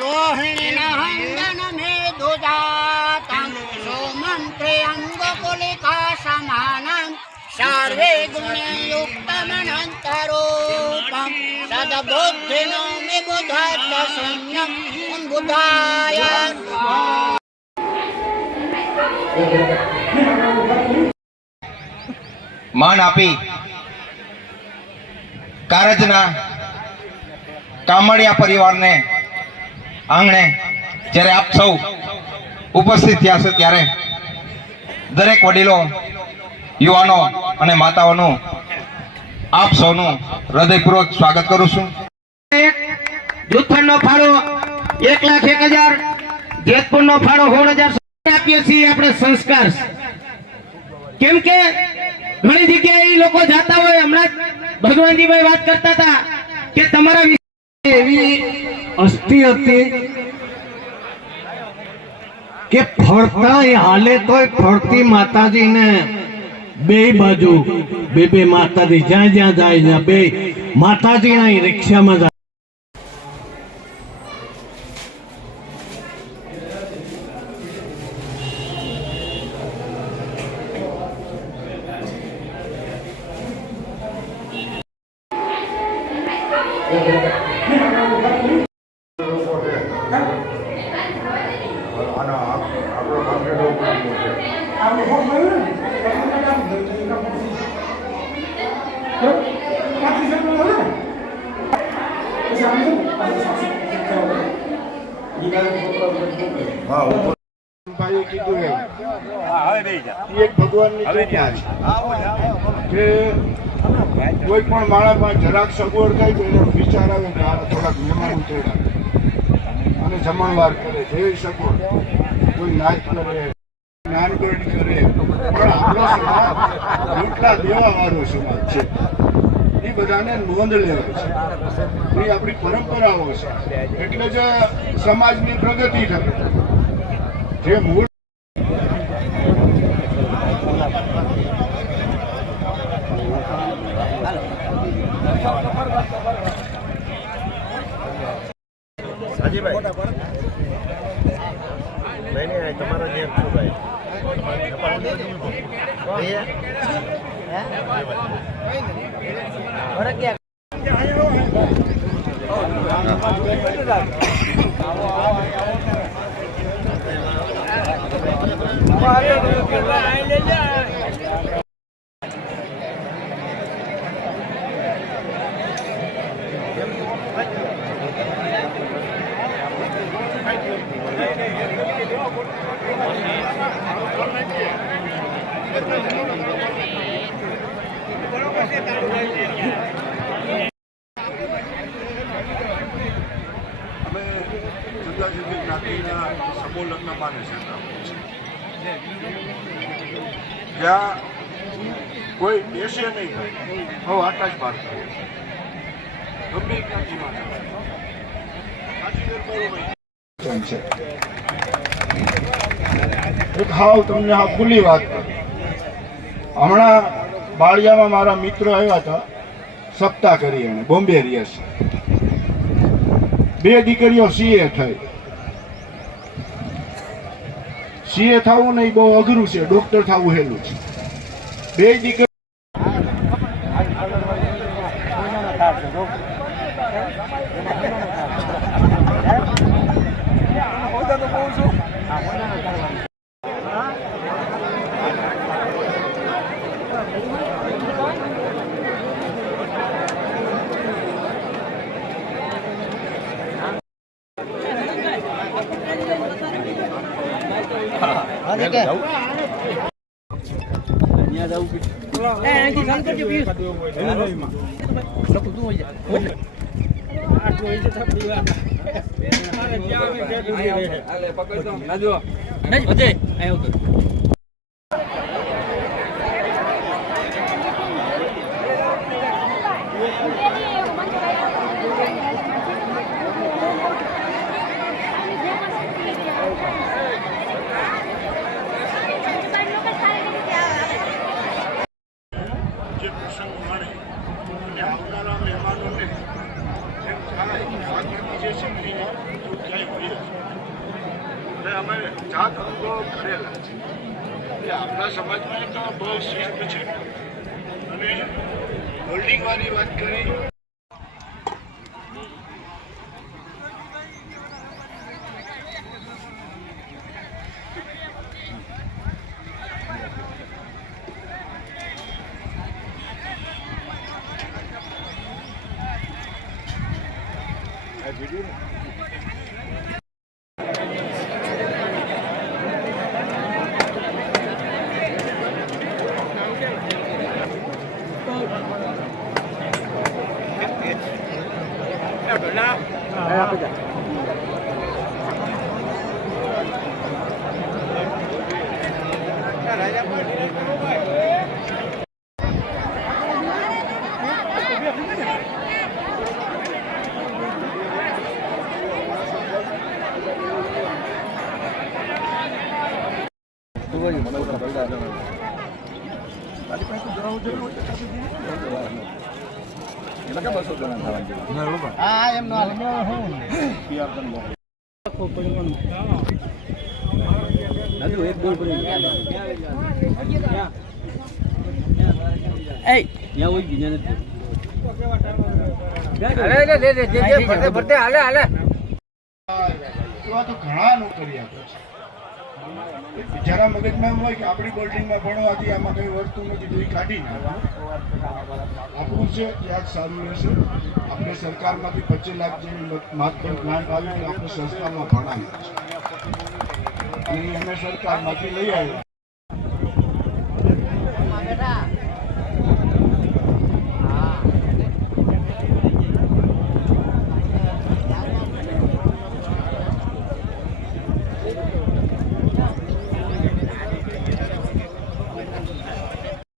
रोहिणी नंदन में दुजातं सोमंत्रे अंगकुलिका समानं सर्वे गुणे युक्तमनन्तरूपं सद्बुद्धिनो विबुधत्त शून्यं बुधाय માન આપી કારજના કામડિયા પરિવારને આંગણે જ્યારે આપ સૌ ઉપસ્થિત થયા છે ત્યારે દરેક વડીલો, યુવાનો અને માતાઓનું આપ સૌનું હૃદયપૂર્વક સ્વાગત કરું છું. જૂથનો ફાળો 1,01,000, જેતપુરનો ફાળો 16,000 આપીએ છીએ. આપણે સંસ્કાર કેમ કે ઘણી જગ્યાએ લોકો જાતા હોય, હમણાં ભગવાનજીભાઈ વાત કરતા હતા કે તમારા એવી અસ્થિ હતી કે ફરતા એ હાલે તોય ફરતી માતાજીને બે બાજુ બે માતાજી જ્યાં જ્યાં જાય ત્યાં બે માતાજીના રિક્ષામાં જાય. કોઈ પણ માણસમાં જરાક સગવડ થાય તો એનો વિચાર આવે કે થોડાક મહેમાનો તેડા અને જમણવાર કરે, જેવી સગવડ કોઈ નાચ કરે, જ્ઞાનગઢ કરે, પણ આપણો સમાજ એટલા દેવા વાળો સમાજ છે, એ બધાને નોંધ લેવા છે. એ આપણી પરંપરાઓ છે, એટલે જ સમાજની પ્રગતિ થશે. જે મૂળ તમારા જે ભાઈ સમૂહલગ્ન માને છે, જ્યાં કોઈ બેસે નહીં, હવે આટા જ બહાર ગમે જ્ઞાતિમાં એક હાવ તમને આ ખુલ્લી વાત કરું. હમણાં બાળિયામાં મારા મિત્રો આવ્યા હતા, સપ્તાહ કરી એને બોમ્બે રહ્યા છે. 2 દીકરીઓ સીએ થઈ. સીએ થવું નહીં બહુ અઘરું છે, ડોક્ટર થવું હેલું છે. 2 દીકરી જાગૃતિ જે છે ને એ ક્યાંય હોય જ. એટલે અમે જાત અનુભવ કરેલા છે. એટલે આપણા સમાજમાં એક બહુ શિસ્ત છે. અને હોલ્ડિંગવાની વાત કરી. એવા તો ઘણા નોકરી આપે છે. બિચારા મગજમાં એમ હોય કે આપણી બિલ્ડિંગમાં ભણવાથી આમાં કંઈ વળતું નથી તો એ કાઢી નાખે. આપણું છે ત્યાં જ સારું રહેશે. આપણે સરકારમાંથી 25 લાખ જેવી મહત્તમ ગ્રાન્ટ આવી આપણે સંસ્થામાં ભણાવી છે અને એ અમે સરકારમાંથી લઈ આવ્યા.